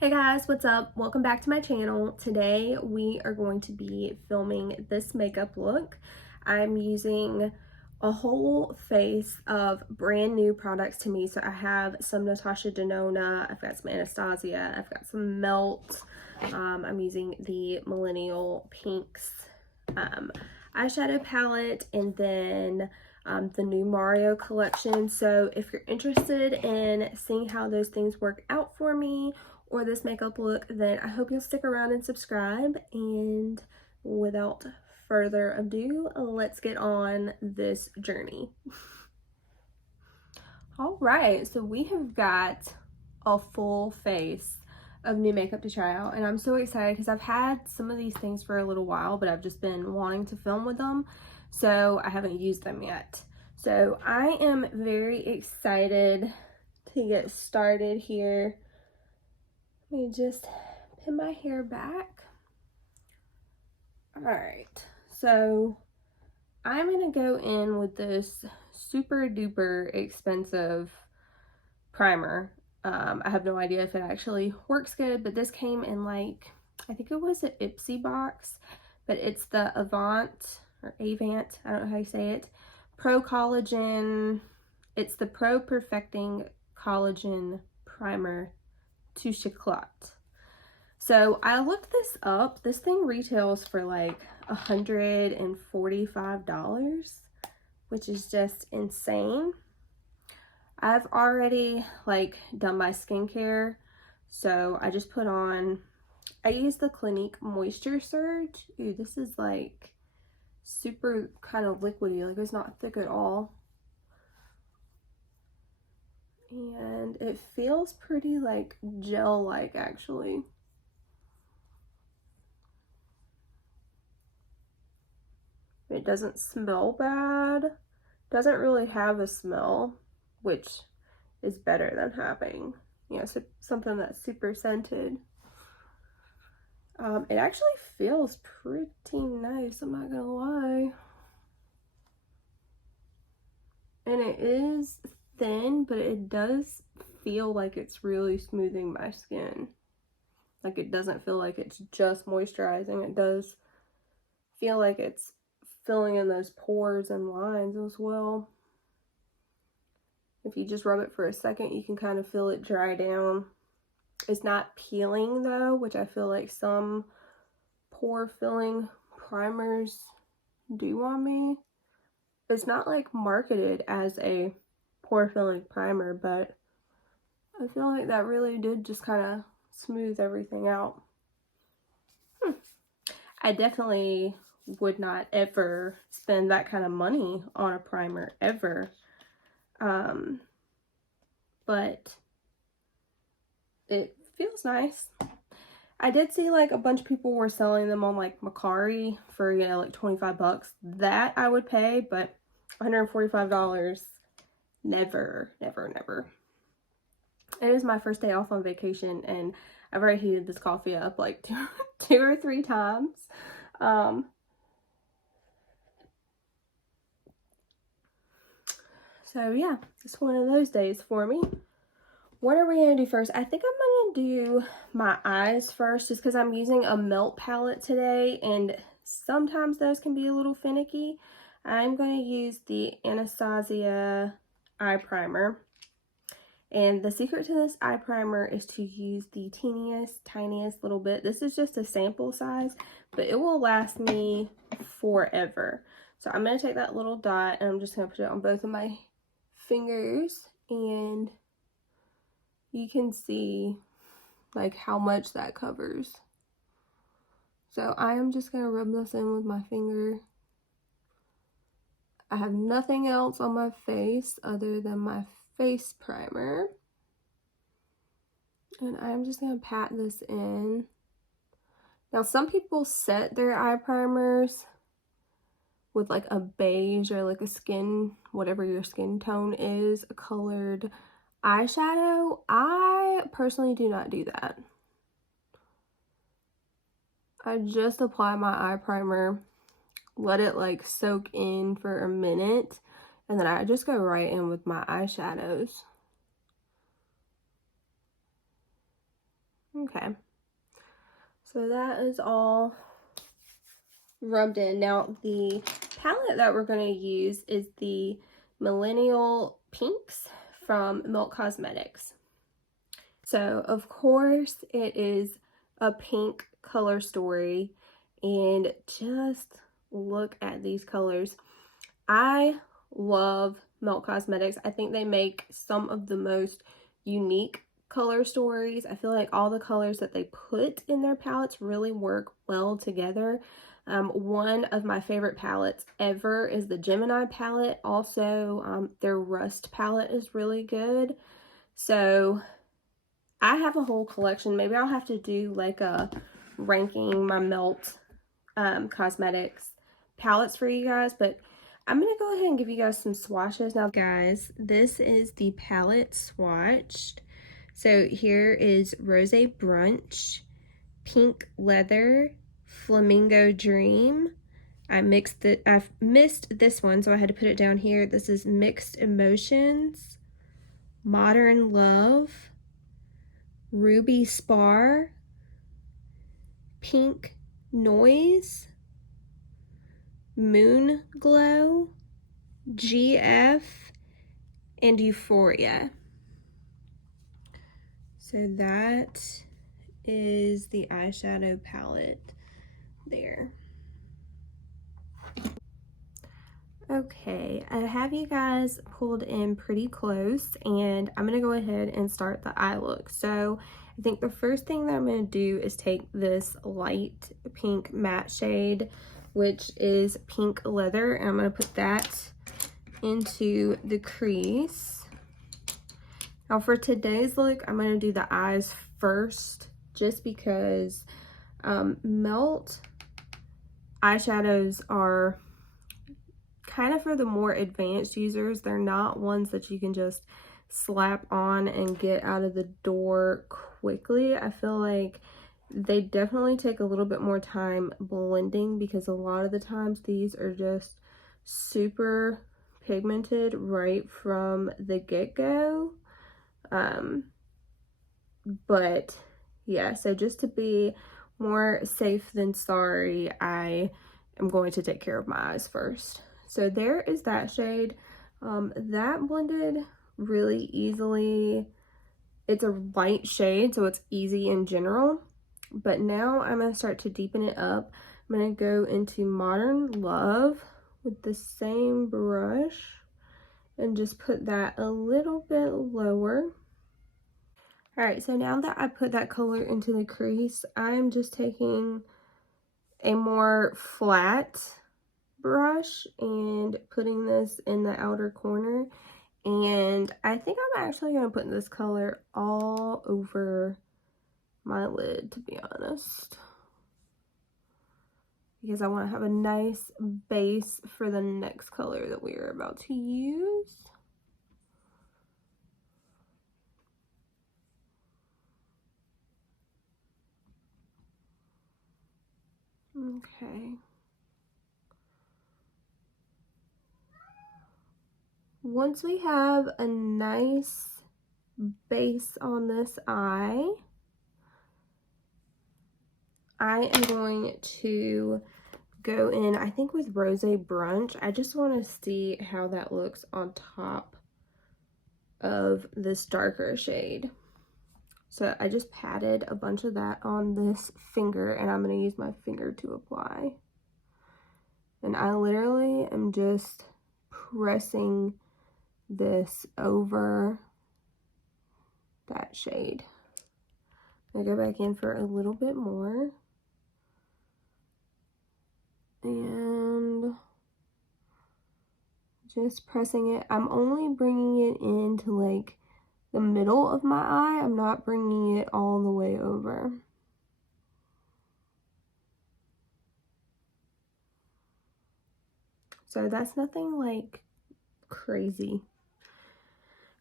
Hey guys, what's up? Welcome back to my channel. Today we are going to be filming this makeup look. I'm using a whole face of brand new products to me. So I have some Natasha Denona, I've got some Anastasia, I've got some Melt. I'm using the Millennial Pinks eyeshadow palette, and then the new Mario collection. So if you're interested in seeing how those things work out for me, or this makeup look, then I hope you'll stick around and subscribe. And without further ado, let's get on this journey. All right, so we have got a full face of new makeup to try out, and I'm so excited because I've had some of these things for a little while, but I've just been wanting to film with them, so I haven't used them yet. So I am very excited to get started here. Let me just pin my hair back. All right, so I'm gonna go in with this super duper expensive primer. I have no idea if it actually works good, but this came in like, I think it was an Ipsy box, but it's the Avant, or Avant, I don't know how you say it, Pro Collagen. It's the Pro Perfecting Collagen Primer to Chocolat. So I looked this up. This thing retails for like $145, which is just insane. I've already like done my skincare, so I just put on, I use the Clinique Moisture Surge. Ooh, this is like super kind of liquidy, like it's not thick at all. And it feels pretty like gel-like actually. It doesn't smell bad. Doesn't really have a smell, which is better than having, you know, something that's super scented. It actually feels pretty nice, I'm not gonna lie. And it is thin, but it does feel like it's really smoothing my skin. Like it doesn't feel like it's just moisturizing. It does feel like it's filling in those pores and lines as well. If you just rub it for a second, you can kind of feel it dry down. It's not peeling though, which I feel like some pore filling primers do on me. It's not like marketed as a pore filling primer, but I feel like that really did just kind of smooth everything out. I definitely would not ever spend that kind of money on a primer ever. But it feels nice. I did see like a bunch of people were selling them on like Mercari for, you know, like 25 bucks. That I would pay, but $145, never, never, never. It is my first day off on vacation, and I've already heated this coffee up like two or three times. So yeah, it's one of those days for me. What are we gonna do first? I think I'm gonna do my eyes first, just because I'm using a Melt palette today, and sometimes those can be a little finicky. I'm gonna use the Anastasia eye primer. And the secret to this eye primer is to use the teeniest, tiniest little bit. This is just a sample size, but it will last me forever. So I'm going to take that little dot and I'm just going to put it on both of my fingers, and you can see like how much that covers. So I am just going to rub this in with my finger. I have nothing else on my face other than my face primer. And I'm just going to pat this in. Now, some people set their eye primers with like a beige or like a skin, whatever your skin tone is, a colored eyeshadow. I personally do not do that. I just apply my eye primer, let it like soak in for a minute, and then I just go right in with my eyeshadows. Okay. So that is all rubbed in. Now the palette that we're going to use is the Millennial Pinks from Milk Cosmetics. So of course it is a pink color story, and just look at these colors. I love Milk Cosmetics. I think they make some of the most unique color stories. I feel like all the colors that they put in their palettes really work well together. One of my favorite palettes ever is the Gemini palette. Also, their Rust palette is really good. So I have a whole collection. Maybe I'll have to do like a ranking my Melt Cosmetics palettes for you guys, but I'm going to go ahead and give you guys some swatches. Now guys, this is the palette swatched. So here is Rose Brunch, Pink Leather, Flamingo Dream. I've missed this one, so I had to put it down here. This is Mixed Emotions, Modern Love, Ruby Spar, Pink Noise, Moon Glow, GF, and Euphoria. So that is the eyeshadow palette there. Okay, I have you guys pulled in pretty close, and I'm going to go ahead and start the eye look. So I think the first thing that I'm going to do is take this light pink matte shade, which is Pink Leather, and I'm going to put that into the crease. Now for today's look, I'm going to do the eyes first, just because Melt eyeshadows are kind of for the more advanced users. They're not ones that you can just slap on and get out of the door quickly. I feel like they definitely take a little bit more time blending, because a lot of the times these are just super pigmented right from the get-go. But yeah, so just to be more safe than sorry, I am going to take care of my eyes first. So there is that shade. That blended really easily. It's a light shade, so it's easy in general. But now I'm going to start to deepen it up. I'm going to go into Modern Love with the same brush and just put that a little bit lower. Alright, so now that I put that color into the crease, I'm just taking a more flat brush and putting this in the outer corner, and I think I'm actually going to put this color all over my lid, to be honest, because I want to have a nice base for the next color that we are about to use. Okay. Once we have a nice base on this eye, I am going to go in, I think with Rose Brunch. I just want to see how that looks on top of this darker shade. So I just patted a bunch of that on this finger, and I'm going to use my finger to apply. And I literally am just pressing this over that shade. I go back in for a little bit more. And just pressing it. I'm only bringing it into like the middle of my eye. I'm not bringing it all the way over. So that's nothing like crazy.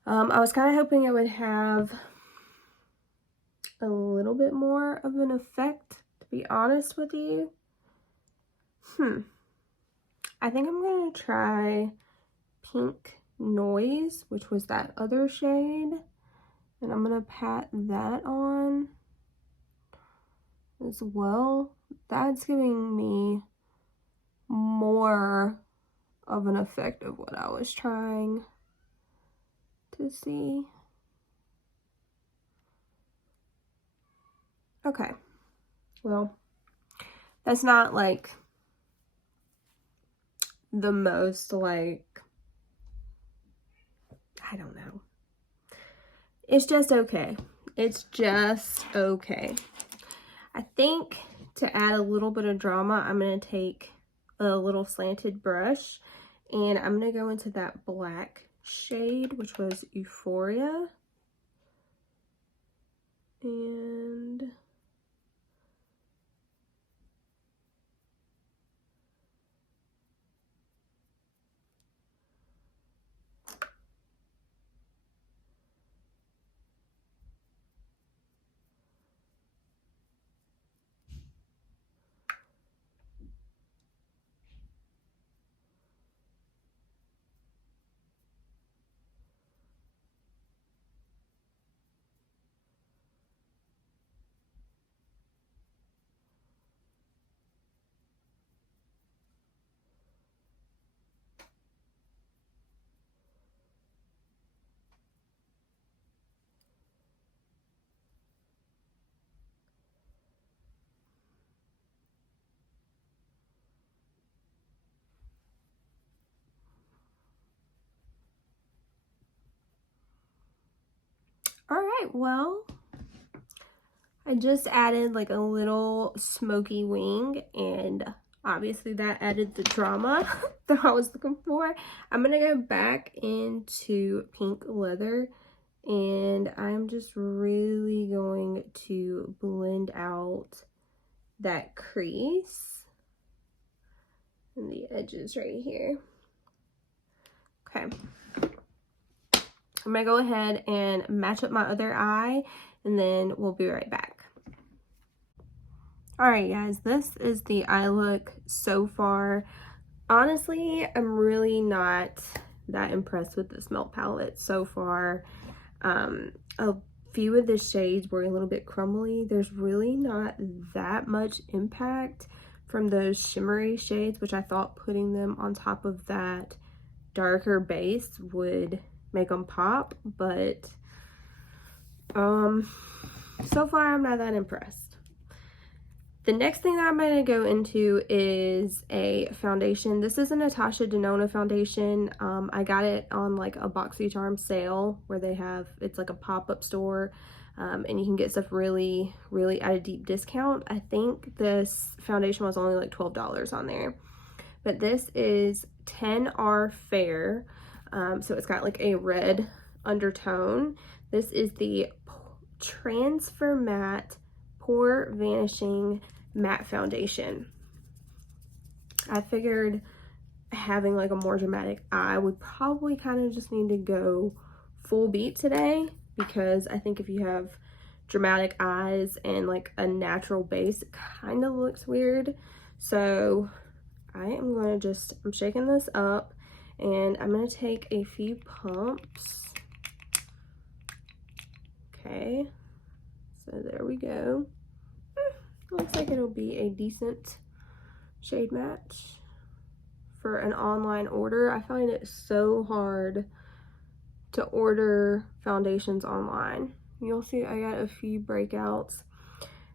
I was kind of hoping it would have a little bit more of an effect, to be honest with you. I think I'm going to try Pink Noise, which was that other shade. And I'm going to pat that on. as well. That's giving me more of an effect of what I was trying to see. Okay, well, that's not like the most, like, I don't know. It's just okay. It's just okay. I think to add a little bit of drama, I'm going to take a little slanted brush and I'm going to go into that black shade, which was Euphoria. And all right, well, I just added like a little smoky wing, and obviously that added the drama that I was looking for. I'm gonna go back into pink leather, and I'm just really going to blend out that crease and the edges right here. Okay. I'm gonna go ahead and match up my other eye, and then we'll be right back. All right, guys, this is the eye look so far. Honestly, I'm really not that impressed with this melt palette so far. A few of the shades were a little bit crumbly. There's really not that much impact from those shimmery shades, which I thought putting them on top of that darker base would make them pop, but so far I'm not that impressed. The next thing that I'm going to go into is a foundation. This is a Natasha Denona foundation. I got it on like a BoxyCharm sale where they have, it's like a pop-up store, and you can get stuff really at a deep discount. I think this foundation was only like $12 on there. But this is 10R Fair, so it's got like a red undertone. This is the Transfer Matte Pore Vanishing Matte Foundation. I figured having like a more dramatic eye would probably kind of just need to go full beat today, because I think if you have dramatic eyes and like a natural base, it kind of looks weird. So I am going to just, I'm shaking this up, and I'm going to take a few pumps. Okay, so there we go. Looks like it'll be a decent shade match for an online order. I find it so hard to order foundations online. You'll see I got a few breakouts.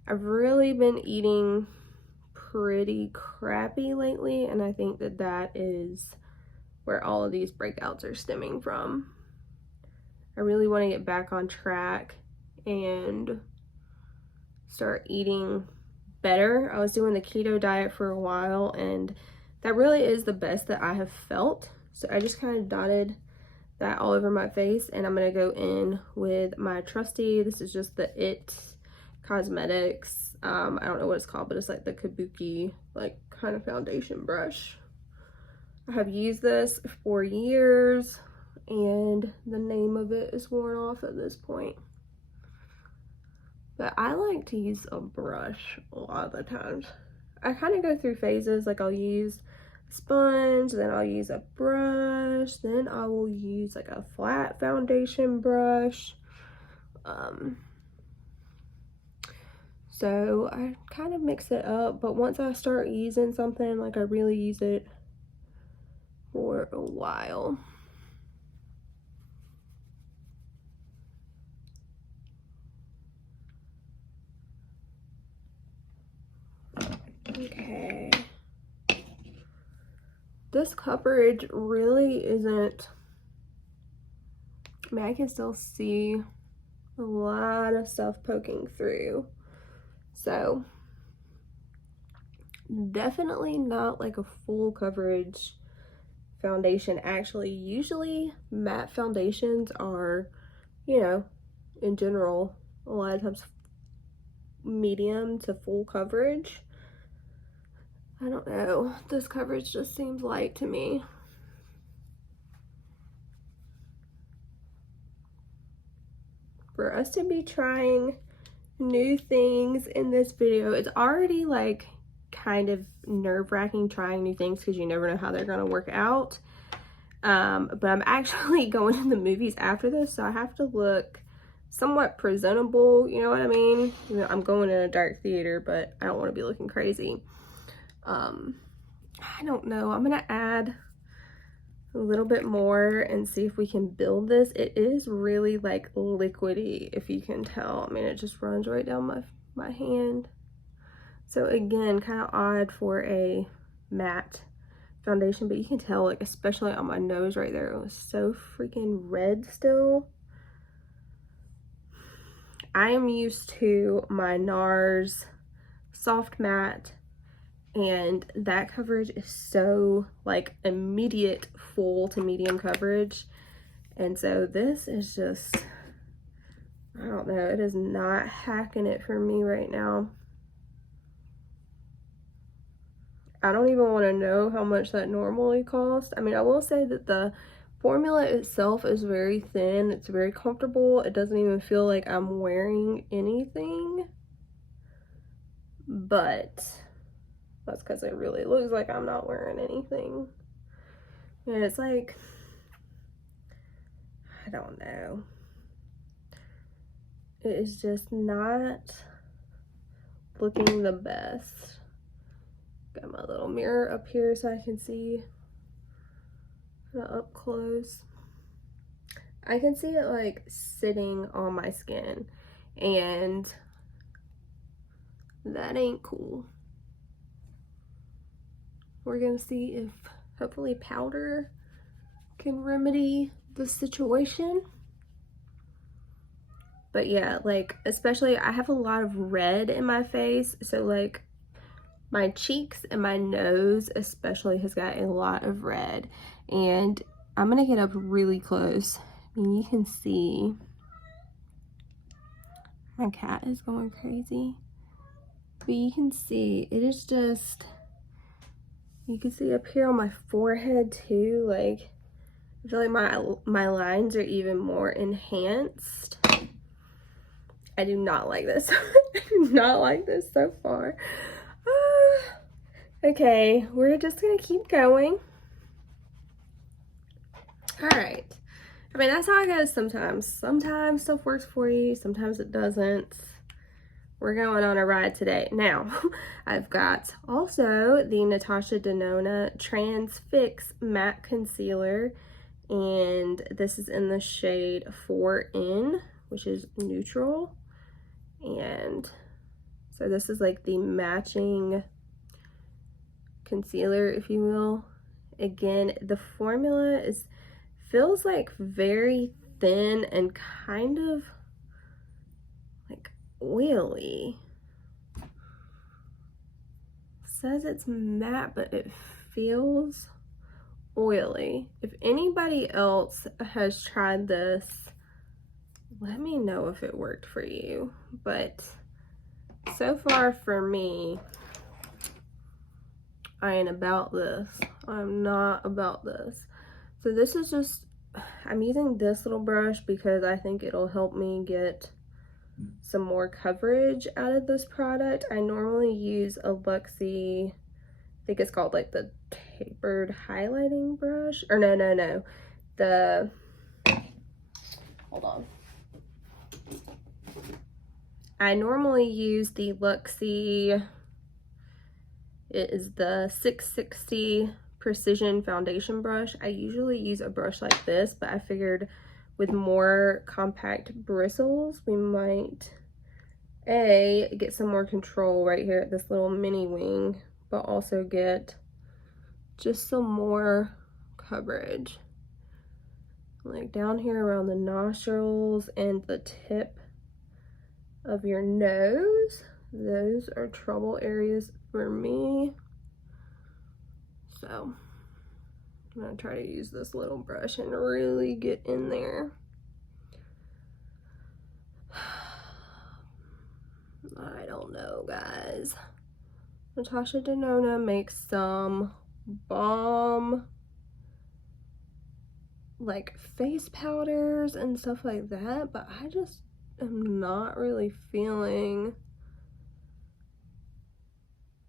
I've really been eating pretty crappy lately, and I think that that is where all of these breakouts are stemming from. I really want to get back on track and start eating better. I was doing the keto diet for a while, and that really is the best that I have felt. So I just kind of dotted that all over my face, and I'm going to go in with my trusty, this is just the It Cosmetics, I don't know what it's called, but it's like the kabuki like kind of foundation brush. I have used this for years, and the name of it is worn off at this point. But I like to use a brush a lot of the times. I kind of go through phases, like I'll use a sponge, then I'll use a brush, then I will use like a flat foundation brush. So I kind of mix it up, but once I start using something, like I really use it for a while. Okay. This coverage really isn't, I mean, I can still see a lot of stuff poking through. So definitely not like a full coverage foundation. Actually, usually matte foundations are, you know, in general, a lot of times medium to full coverage. I don't know, this coverage just seems light to me. For us to be trying new things in this video, it's already like kind of nerve-wracking trying new things because you never know how they're gonna work out. But I'm actually going to the movies after this, so I have to look somewhat presentable, you know what I mean? You know, I'm going in a dark theater, but I don't want to be looking crazy. I don't know, I'm gonna add a little bit more and see if we can build this. It is really like liquidy, if you can tell. I mean, it just runs right down my hand. So again, kind of odd for a matte foundation, but you can tell, like, especially on my nose right there, it was so freaking red still. I am used to my NARS soft matte, and that coverage is so like immediate full to medium coverage, and so this is just, I don't know, it is not hacking it for me right now. I don't even want to know how much that normally costs. I mean, I will say that the formula itself is very thin. It's very comfortable. It doesn't even feel like I'm wearing anything. But that's because it really looks like I'm not wearing anything. And it's like, I don't know. It is just not looking the best. Got my little mirror up here so I can see up close. I can see it like sitting on my skin, and that ain't cool. We're gonna see if hopefully powder can remedy the situation. But yeah, like, especially I have a lot of red in my face, so like my cheeks and my nose especially has got a lot of red. And I'm gonna get up really close. I mean, you can see my cat is going crazy, but you can see it is just, you can see up here on my forehead too, like I feel like my lines are even more enhanced. I do not like this. I do not like this so far. Okay, we're just gonna keep going. All right. I mean, that's how it goes sometimes. Sometimes stuff works for you, sometimes it doesn't. We're going on a ride today. Now, I've got also the Natasha Denona Transfix Matte Concealer, and this is in the shade 4N, which is neutral. And so this is like the matching concealer, if you will. Again, the formula feels like very thin and kind of like oily. It says it's matte, but it feels oily. If anybody else has tried this, let me know if it worked for you. But so far for me, I ain't about this. I'm not about this. So this is just, I'm using this little brush because I think it'll help me get some more coverage out of this product. I normally use a Luxie, I think it's called like the tapered highlighting brush, or no, the, hold on. I normally use the Luxie, it is the 660 Precision Foundation brush. I usually use a brush like this, but I figured with more compact bristles, we might get some more control right here at this little mini wing, but also get just some more coverage. Like down here around the nostrils and the tip of your nose. Those are trouble areas for me. So I'm gonna try to use this little brush and really get in there. I don't know, guys. Natasha Denona makes some bomb like face powders and stuff like that, but I just am not really feeling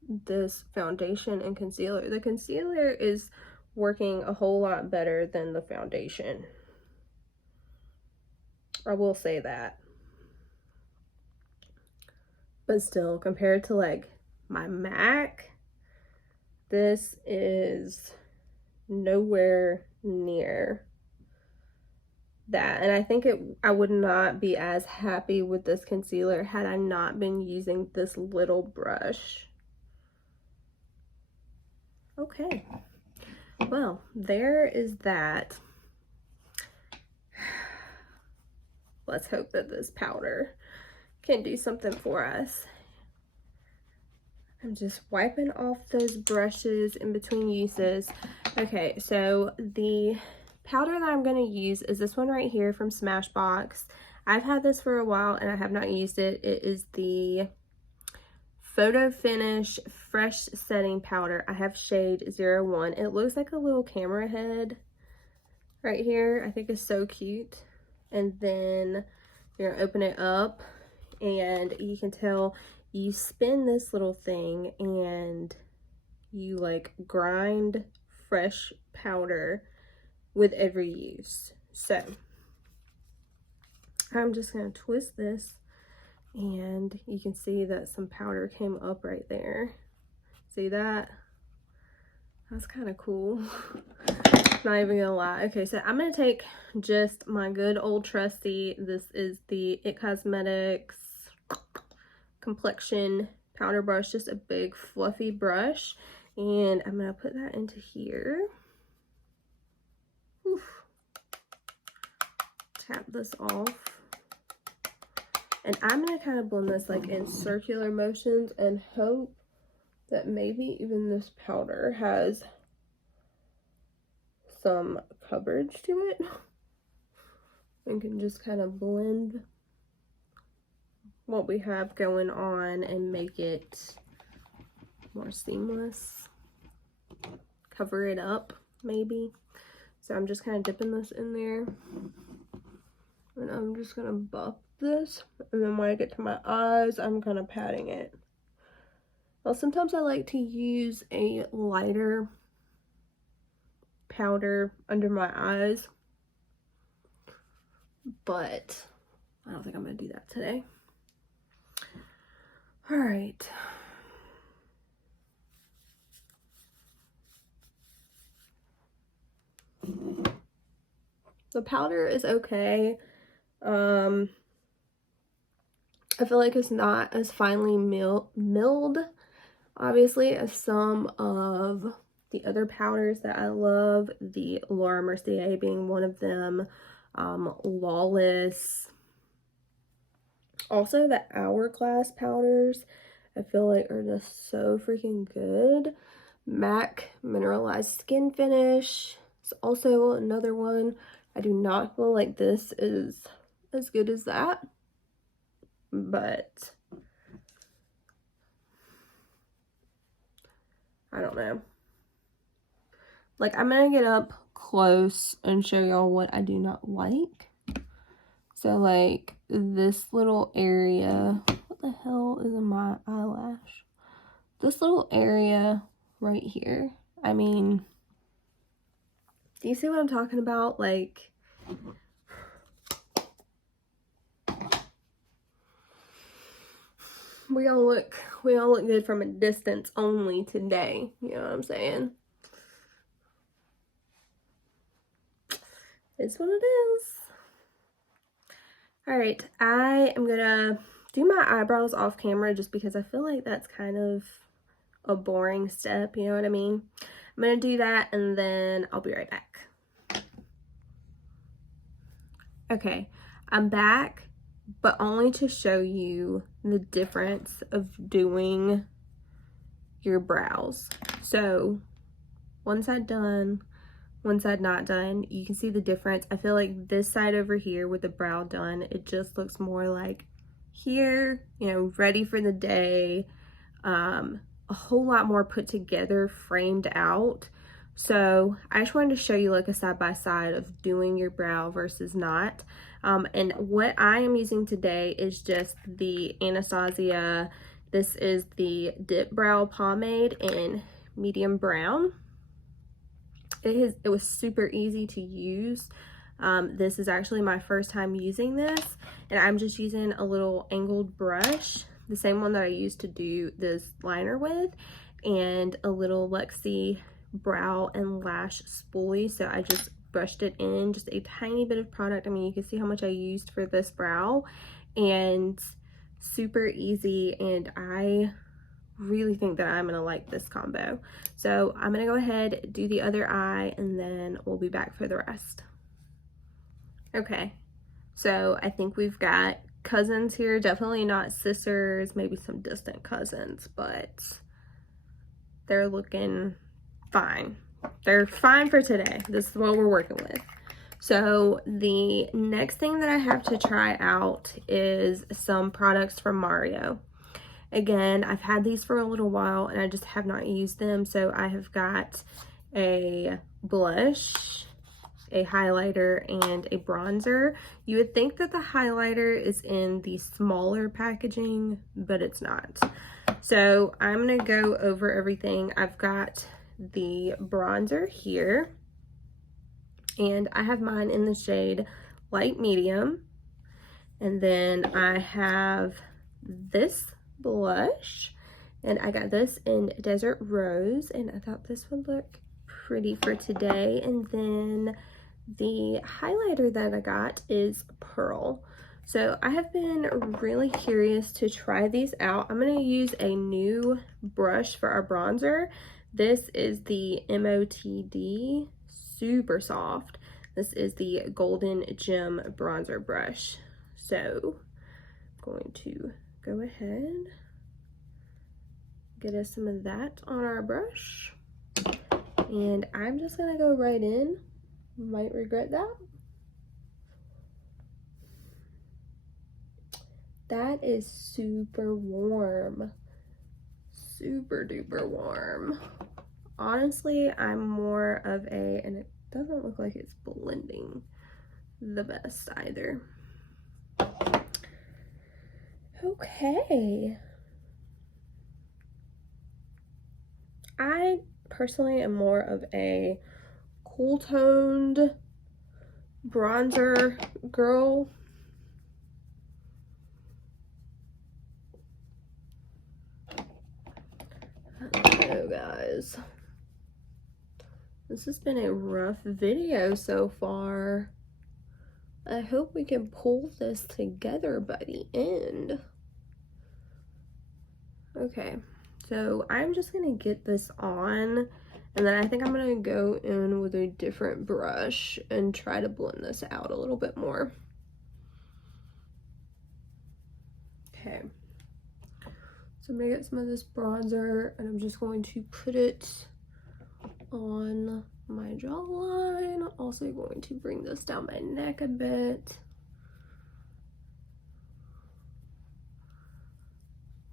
this foundation and concealer. The concealer is working a whole lot better than the foundation. I will say that. But still, compared to like my MAC, this is nowhere near that. And I think I would not be as happy with this concealer had I not been using this little brush. Okay, well, there is that. Let's hope that this powder can do something for us. I'm just wiping off those brushes in between uses. Okay, so the powder that I'm going to use is this one right here from Smashbox. I've had this for a while and I have not used it. It is the Photo Finish Fresh Setting Powder. I have shade 01. It looks like a little camera head right here. I think it's so cute. And then you're gonna open it up and you can tell you spin this little thing and you like grind fresh powder with every use. So I'm just gonna twist this and you can see that some powder came up right there. See that? That's kind of cool. Not even gonna lie. Okay, so I'm gonna take just my good old trusty, this is the It Cosmetics complexion powder brush, just a big fluffy brush, and I'm gonna put that into here. Oof. Tap this off. And I'm gonna kind of blend this like in circular motions and hope that maybe even this powder has some coverage to it and can just kind of blend what we have going on and make it more seamless. Cover it up maybe. So I'm just kind of dipping this in there and I'm just gonna buff this, and then when I get to my eyes I'm kind of patting it. Well, sometimes I like to use a lighter powder under my eyes, but I don't think I'm gonna do that today. All right. The powder is okay. I feel like it's not as finely milled, obviously, as some of the other powders that I love, the Laura Mercier being one of them, Lawless. Also, the Hourglass powders, I feel like are just so freaking good. MAC Mineralized Skin Finish is also another one. I do not feel like this is as good as that, but I don't know. Like, I'm gonna get up close and show y'all what I do not like. So, like, this little area, what the hell is in my eyelash? This little area right here. I mean, do you see what I'm talking about? Like, we all look good from a distance only today. You know what I'm saying? It's what it is. All right, I am gonna do my eyebrows off camera just because I feel like that's kind of a boring step, you know what I mean? I'm gonna do that and then I'll be right back. Okay, I'm back, but only to show you the difference of doing your brows. So one side done, one side not done. You can see the difference. I feel like this side over here with the brow done, it just looks more like here, you know, ready for the day. A whole lot more put together, framed out. So I just wanted to show you like a side by side of doing your brow versus not. And what I am using today is just the Anastasia. This is the Dip Brow Pomade in medium brown. It was super easy to use. This is actually my first time using this, and I'm just using a little angled brush, the same one that I used to do this liner with, and a little Lexi brow and lash spoolie. So I just brushed it in, just a tiny bit of product. I mean, you can see how much I used for this brow, and super easy, and I really think that I'm gonna like this combo. So I'm gonna go ahead, do the other eye, and then we'll be back for the rest. Okay, so I think we've got cousins here, definitely not sisters, maybe some distant cousins, but they're looking fine. They're fine for today. This is what we're working with. So the next thing that I have to try out is some products from Mario. Again, I've had these for a little while and I just have not used them. So I have got a blush, a highlighter, and a bronzer. You would think that the highlighter is in the smaller packaging, but it's not. So I'm gonna go over everything. I've got the bronzer here, and I have mine in the shade light medium. And then I have this blush, and I got this in Desert Rose, and I thought this would look pretty for today. And then the highlighter that I got is Pearl. So I have been really curious to try these out. I'm going to use a new brush for our bronzer. This is the MOTD, super soft. This is the Golden Gem bronzer brush. So I'm going to go ahead, get us some of that on our brush, and I'm just gonna go right in. Might regret that. That is super warm, super duper warm. Honestly, I'm more of a, and it doesn't look like it's blending the best either. Okay. I personally am more of a cool toned bronzer girl. Hello guys. This has been a rough video so far. I hope we can pull this together by the end. Okay, so I'm just gonna get this on, and then I think I'm gonna go in with a different brush and try to blend this out a little bit more. Okay, so I'm gonna get some of this bronzer, and I'm just going to put it on my jawline. Also going to bring this down my neck a bit.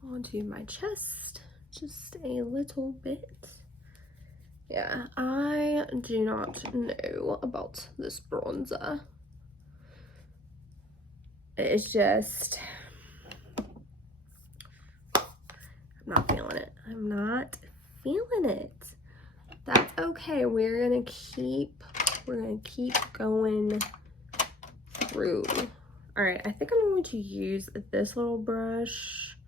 Onto my chest, just a little bit. Yeah, I do not know about this bronzer. It's just, I'm not feeling it. I'm not feeling it. That's okay. We're gonna keep going through. All right, I think I'm going to use this little brush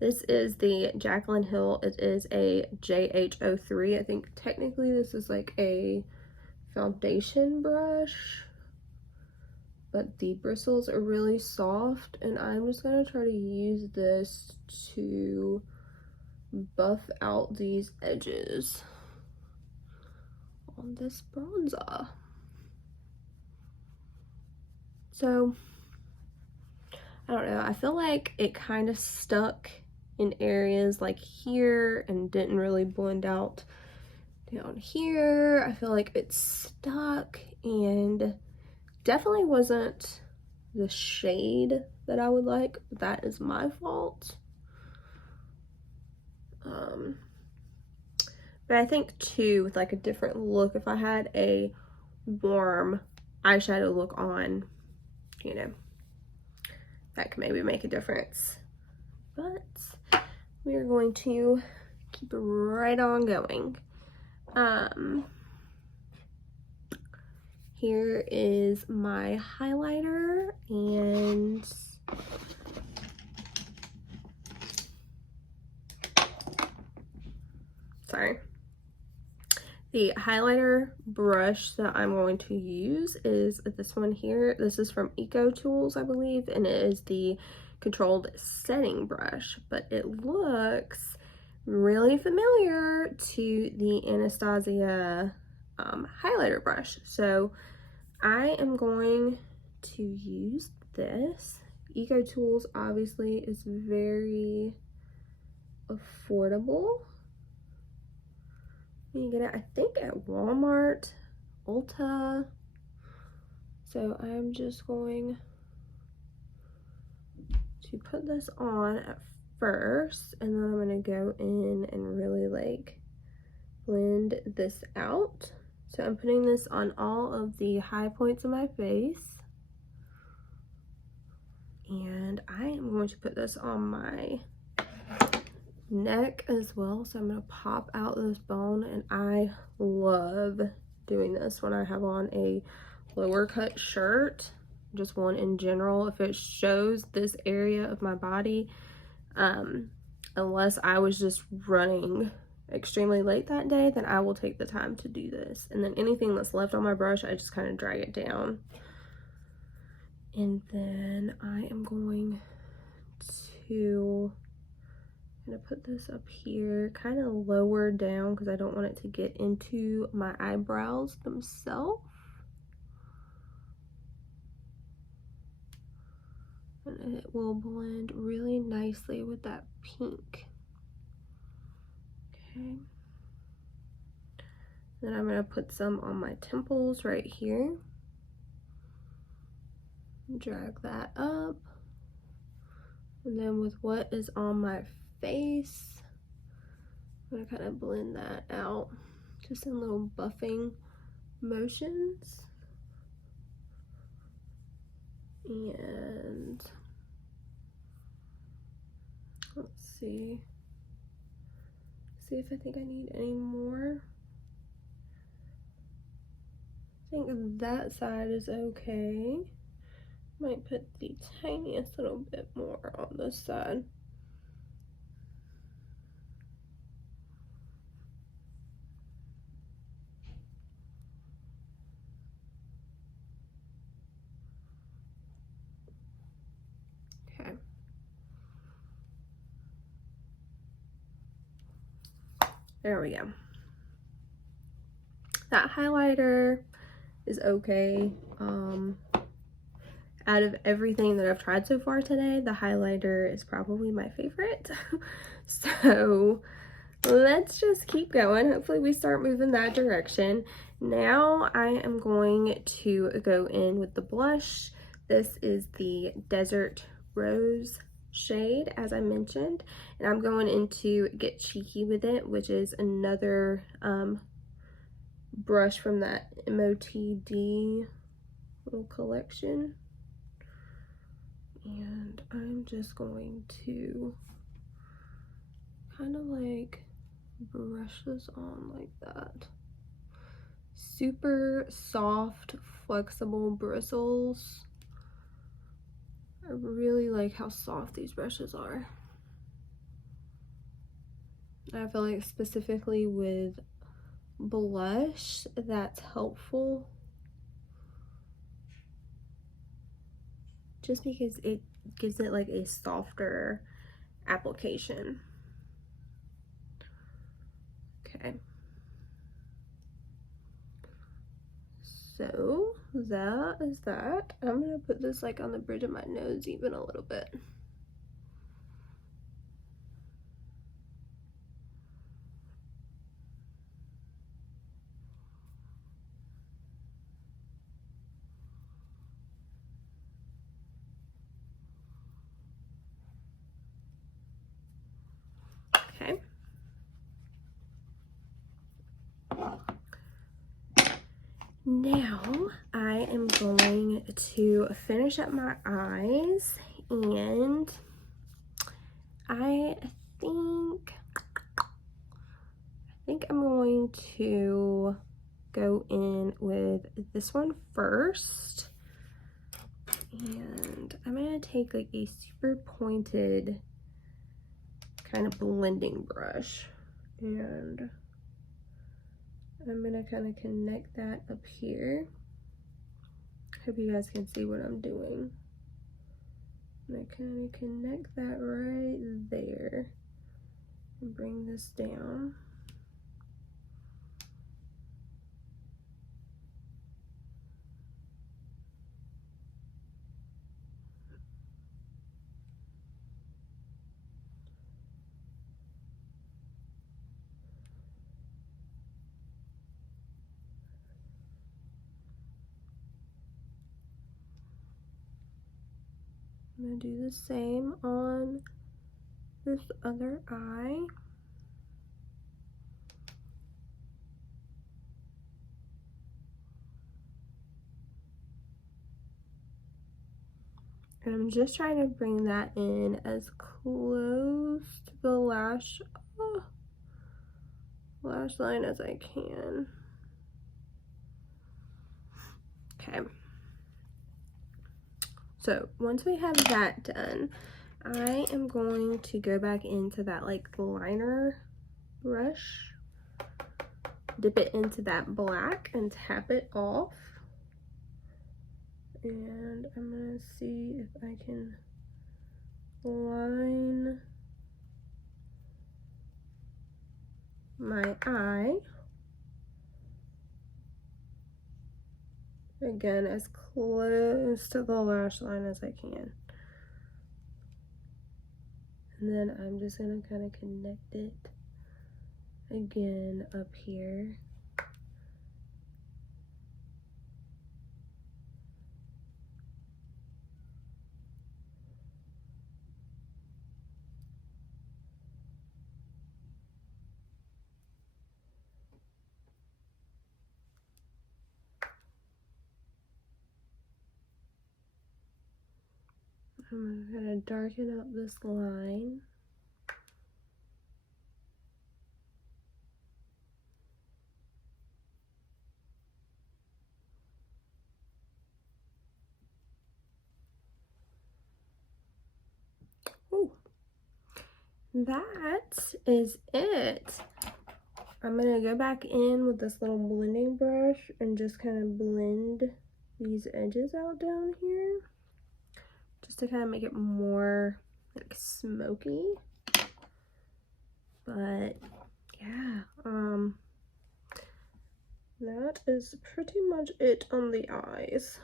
This is the Jaclyn Hill. It is a JH03. I think technically this is like a foundation brush, but the bristles are really soft, and I'm just gonna try to use this to buff out these edges on this bronzer. So I don't know, I feel like it kind of stuck in areas like here and didn't really blend out down here. I feel like it's stuck and definitely wasn't the shade that I would like. That is my fault. But I think too, with like a different look, if I had a warm eyeshadow look on, you know, that could maybe make a difference. But we are going to keep right on going. Here is my highlighter, and sorry. The highlighter brush that I'm going to use is this one here. This is from Eco Tools, I believe, and it is the controlled setting brush, but it looks really familiar to the Anastasia highlighter brush. So I am going to use this. Eco Tools obviously is very affordable. You can get it, I think, at Walmart, Ulta. So I'm just going to put this on at first, and then I'm going to go in and really like blend this out. So I'm putting this on all of the high points of my face, and I am going to put this on my neck as well. So I'm going to pop out this bone, and I love doing this when I have on a lower cut shirt, just one in general. If it shows this area of my body, unless I was just running extremely late that day, then I will take the time to do this. And then anything that's left on my brush, I just kind of drag it down. And then I am going to put this up here, kind of lower down, because I don't want it to get into my eyebrows themselves. And it will blend really nicely with that pink. Okay. Then I'm going to put some on my temples right here. Drag that up. And then with what is on my face, I'm going to kind of blend that out just in little buffing motions. And let's see if I think I need any more. I think that side is okay. Might put the tiniest little bit more on this side. Okay. There we go. That highlighter is okay. Out of everything that I've tried so far today, the highlighter is probably my favorite. So let's just keep going. Hopefully we start moving that direction. Now I am going to go in with the blush. This is the Desert Rose shade, as I mentioned, and I'm going in to Get Cheeky with it, which is another brush from that MOTD little collection. And I'm just going to kind of like brush this on like that. Super soft, flexible bristles. I really like how soft these brushes are. I feel like specifically with blush, that's helpful. Just because it gives it like a softer application. Okay. So that is that. I'm gonna put this like on the bridge of my nose even a little bit. Okay. Now I am going to finish up my eyes, and I think I'm going to go in with this one first. And I'm gonna take like a super pointed kind of blending brush, and I'm gonna kind of connect that up here. Hope you guys can see what I'm doing. I'm gonna kind of connect that right there and bring this down. I'm gonna do the same on this other eye. And I'm just trying to bring that in as close to the lash line as I can. Okay. So once we have that done, I am going to go back into that like liner brush, dip it into that black and tap it off. And I'm gonna see if I can line my eye. Again, as close to the lash line as I can. And then I'm just gonna kind of connect it again up here. I'm gonna darken up this line. Ooh. That is it. I'm gonna go back in with this little blending brush and just kind of blend these edges out down here, just to kind of make it more like smoky. But yeah, that is pretty much it on the eyes.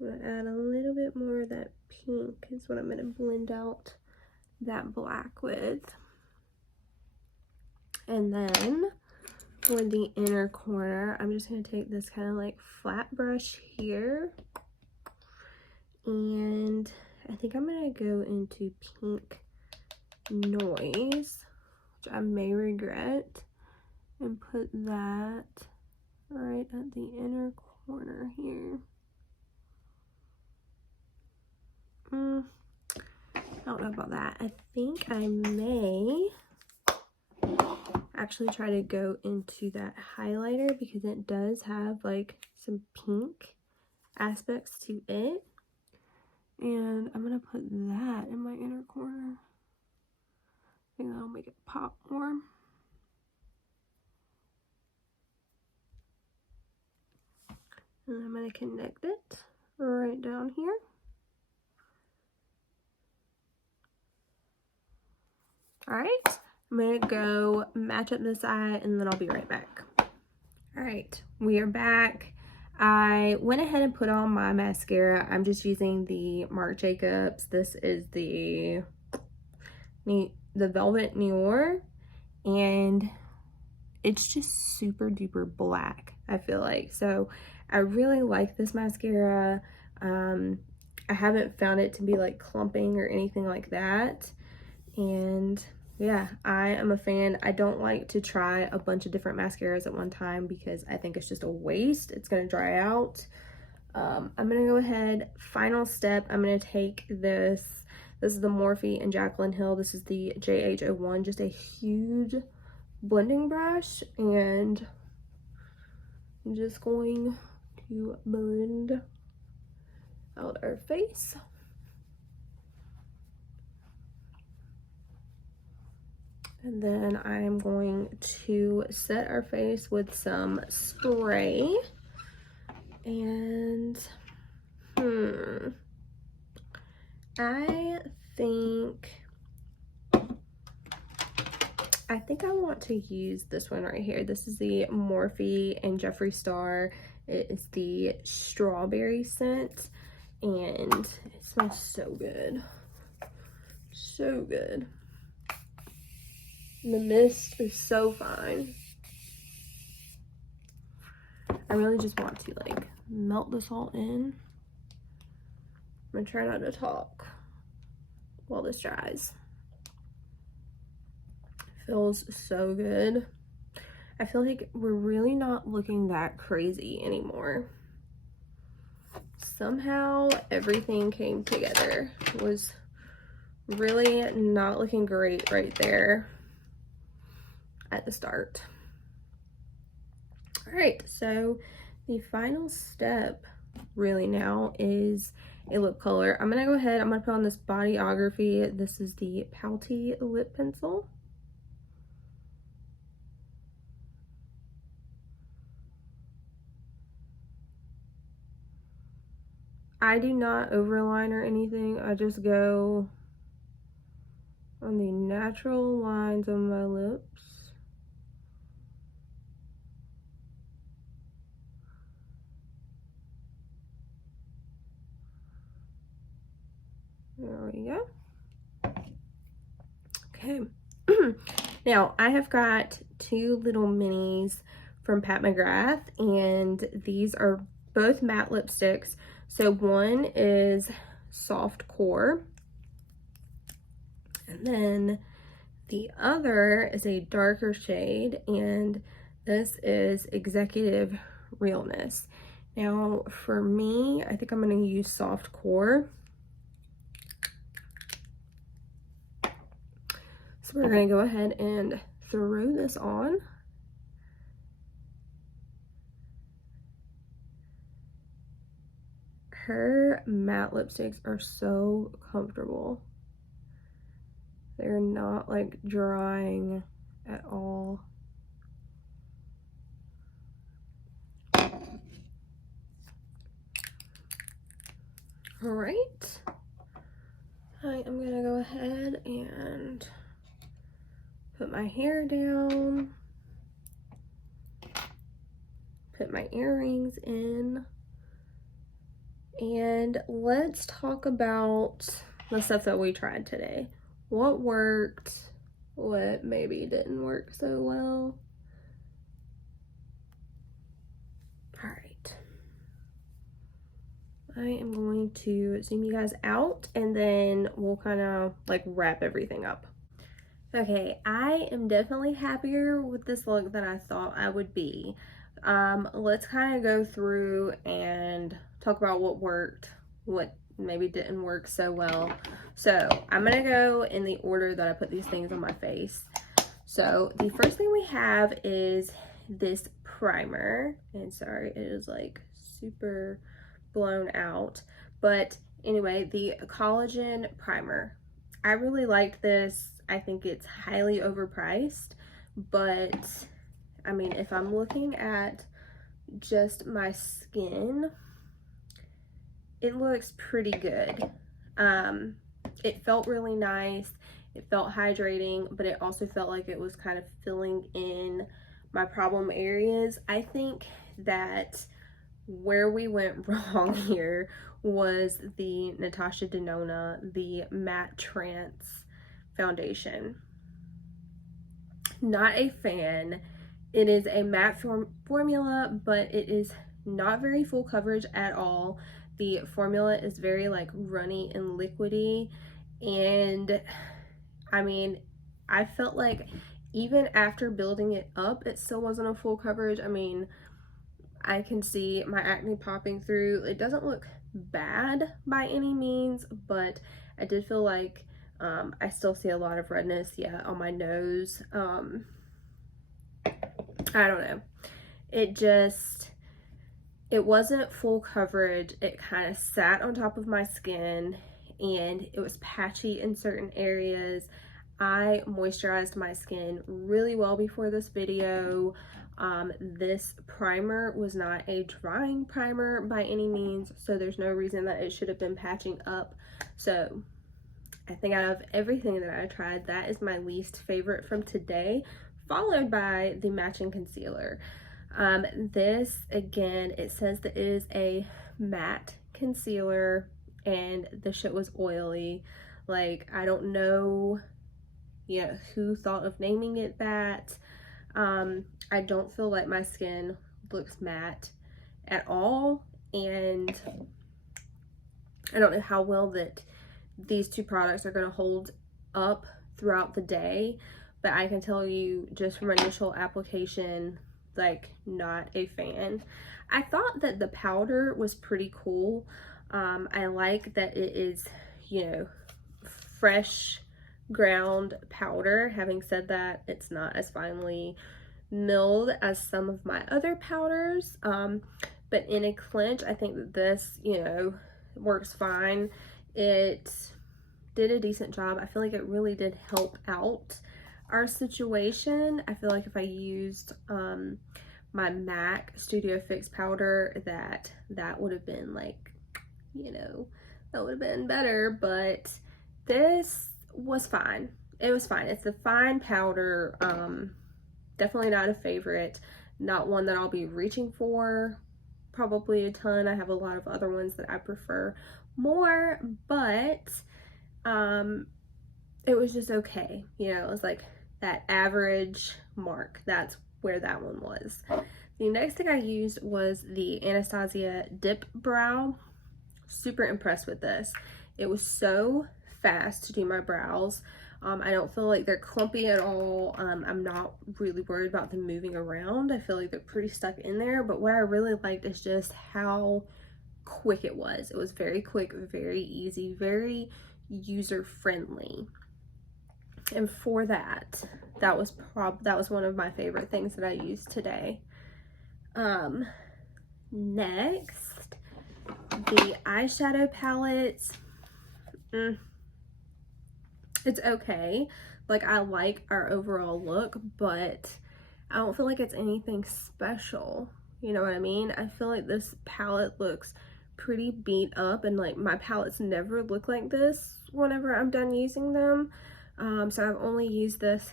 I'm gonna add a little bit more of that pink is what I'm gonna blend out that black with. And then for the inner corner, I'm just gonna take this kind of like flat brush here, and I think I'm gonna go into Pink Noise, which I may regret, and put that right at the inner corner here. I don't know about that. I think I may actually try to go into that highlighter because it does have like some pink aspects to it. And I'm gonna put that in my inner corner. I think that'll make it pop more. And I'm gonna connect it right down here. All right, I'm gonna go match up this eye and then I'll be right back. All right, we are back. I went ahead and put on my mascara. I'm just using the Marc Jacobs. This is the Velvet Noir, and it's just super duper black, I feel like. So I really like this mascara. I haven't found it to be like clumping or anything like that. And yeah, I am a fan. I don't like to try a bunch of different mascaras at one time because I think it's just a waste. It's gonna dry out. I'm gonna go ahead, final step, I'm gonna take this is the Morphe and Jaclyn Hill. This is the JH01, just a huge blending brush, and I'm just going to blend out our face. And then I'm going to set our face with some spray. And I think I want to use this one right here. This is the Morphe and Jeffree Star. It is the strawberry scent, and it smells so good. So good. The mist is so fine. I really just want to like melt this all in. I'm gonna try not to talk while this dries. It feels so good. I feel like we're really not looking that crazy anymore. Somehow everything came together. It was really not looking great right there at the start. All right, so the final step really now is a lip color. I'm gonna go ahead, I'm gonna put on this Bodyography. This is the Pouty lip pencil. I do not overline or anything. I just go on the natural lines of my lips. There we go. Okay. Now I have got two little minis from Pat McGrath, and these are both matte lipsticks. So one is Soft Core, and then the other is a darker shade, and this is Executive Realness. Now for me, I think I'm going to use Soft Core. So we're going to go ahead and throw this on. Her matte lipsticks are so comfortable. They're not like drying at all. All right. I am gonna go ahead and put my hair down, put my earrings in, and let's talk about the stuff that we tried today. What worked, what maybe didn't work so well. All right. I am going to zoom you guys out, and then we'll kind of like wrap everything up. Okay, I am definitely happier with this look than I thought I would be. Let's kind of go through and talk about what worked, what maybe didn't work so well. So I'm gonna go in the order that I put these things on my face. So the first thing we have is this primer, and sorry, it is like super blown out, but Anyway, the collagen primer. I really liked this. I think it's highly overpriced, but I mean, if I'm looking at just my skin, it looks pretty good. It felt really nice. It felt hydrating, but it also felt like it was kind of filling in my problem areas. I think that where we went wrong here was the Natasha Denona, the Matte Trance foundation. Not a fan. It is a matte formula, but it is not very full coverage at all. The formula is very like runny and liquidy, and I mean, I felt like even after building it up, it still wasn't a full coverage. I mean, I can see my acne popping through. It doesn't look bad by any means, but I did feel like I still see a lot of redness, yeah, on my nose. I don't know. It wasn't full coverage. It kind of sat on top of my skin and it was patchy in certain areas. I moisturized my skin really well before this video. This primer was not a drying primer by any means, so there's no reason that it should have been patching up. So I think out of everything that I tried, that is my least favorite from today, followed by the matching concealer. This, again, it says that it is a matte concealer and the shit was oily. Like, I don't know, yeah, who thought of naming it that. I don't feel like my skin looks matte at all, and I don't know how well that these two products are going to hold up throughout the day, but I can tell you just from initial application, like, not a fan. I thought that the powder was pretty cool. I like that it is, you know, fresh ground powder. Having said that, it's not as finely milled as some of my other powders, but in a clinch, I think that this, you know, works fine. It did a decent job. I feel like it really did help out our situation. I feel like if I used my MAC Studio Fix powder, that would have been like, you know, that would have been better, but this was fine. It was fine. It's a fine powder. Definitely not a favorite. Not one that I'll be reaching for probably a ton. I have a lot of other ones that I prefer more, but it was just okay. You know, it was like that average mark. That's where that one was. The next thing I used was the Anastasia Dip Brow. Super impressed with this. It was so fast to do my brows. I don't feel like they're clumpy at all. I'm not really worried about them moving around. I feel like they're pretty stuck in there, but what I really liked is just how quick it was. It was very quick, very easy, very user-friendly. And for that was one of my favorite things that I used today. Next, the eyeshadow palettes. It's okay. Like, I like our overall look, but I don't feel like it's anything special. You know what I mean? I feel like this palette looks pretty beat up, and like my palettes never look like this whenever I'm done using them. So I've only used this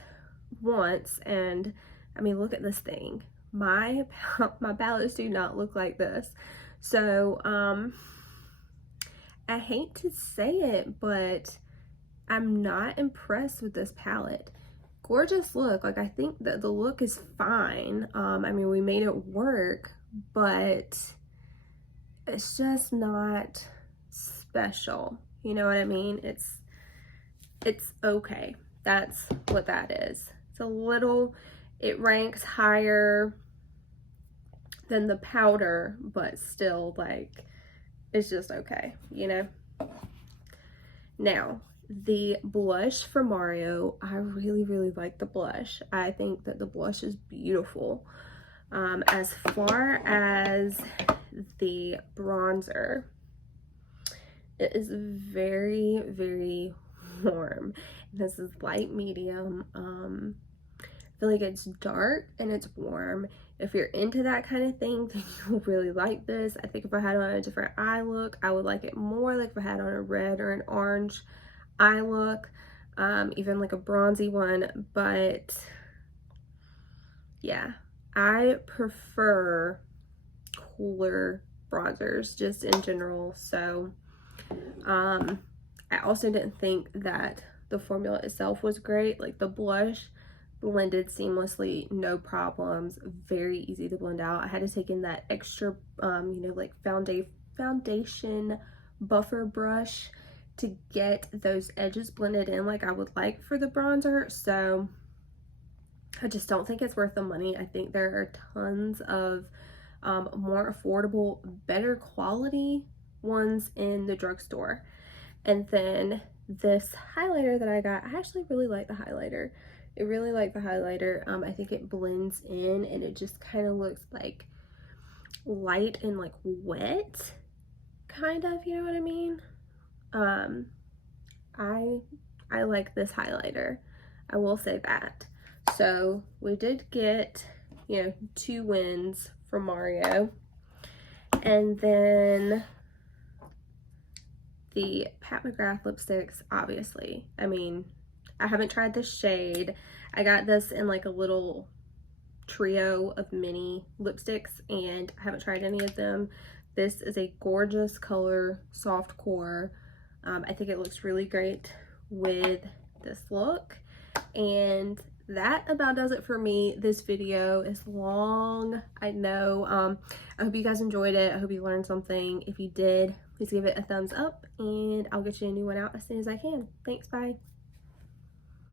once, and I mean, look at this thing. My palettes do not look like this. So I hate to say it, but I'm not impressed with this palette. Gorgeous look. Like, I think that the look is fine. I mean, we made it work, but it's just not special. You know what I mean? It's okay. That's what that is. It's a little, it ranks higher than the powder, but still, like, it's just okay, you know? Now, the blush for Mario, I really, really like the blush. I think that the blush is beautiful. As far as the bronzer, It is very, very warm. This is light medium. I feel like it's dark and it's warm. If you're into that kind of thing, then you'll really like this. I think if I had on a different eye look, I would like it more. Like if I had on a red or an orange eye look, even like a bronzy one. But yeah, I prefer cooler bronzers just in general. So I also didn't think that the formula itself was great. Like the blush blended seamlessly, no problems, very easy to blend out. I had to take in that extra you know, like foundation buffer brush to get those edges blended in like I would like for the bronzer. So I just don't think it's worth the money. I think there are tons of more affordable, better quality ones in the drugstore. And then this highlighter that I got, I actually really like the highlighter. I really like the highlighter. I think it blends in and it just kind of looks like light and like wet, kind of, you know what I mean? I like this highlighter. I will say that. So we did get, you know, 2 wins from Mario. And then the Pat McGrath lipsticks, obviously. I mean, I haven't tried this shade. I got this in like a little trio of mini lipsticks and I haven't tried any of them. This is a gorgeous color, soft core. I think it looks really great with this look. And that about does it for me. This video is long, I know. I hope you guys enjoyed it. I hope you learned something. If you did, please give it a thumbs up and I'll get you a new one out as soon as I can. Thanks, bye.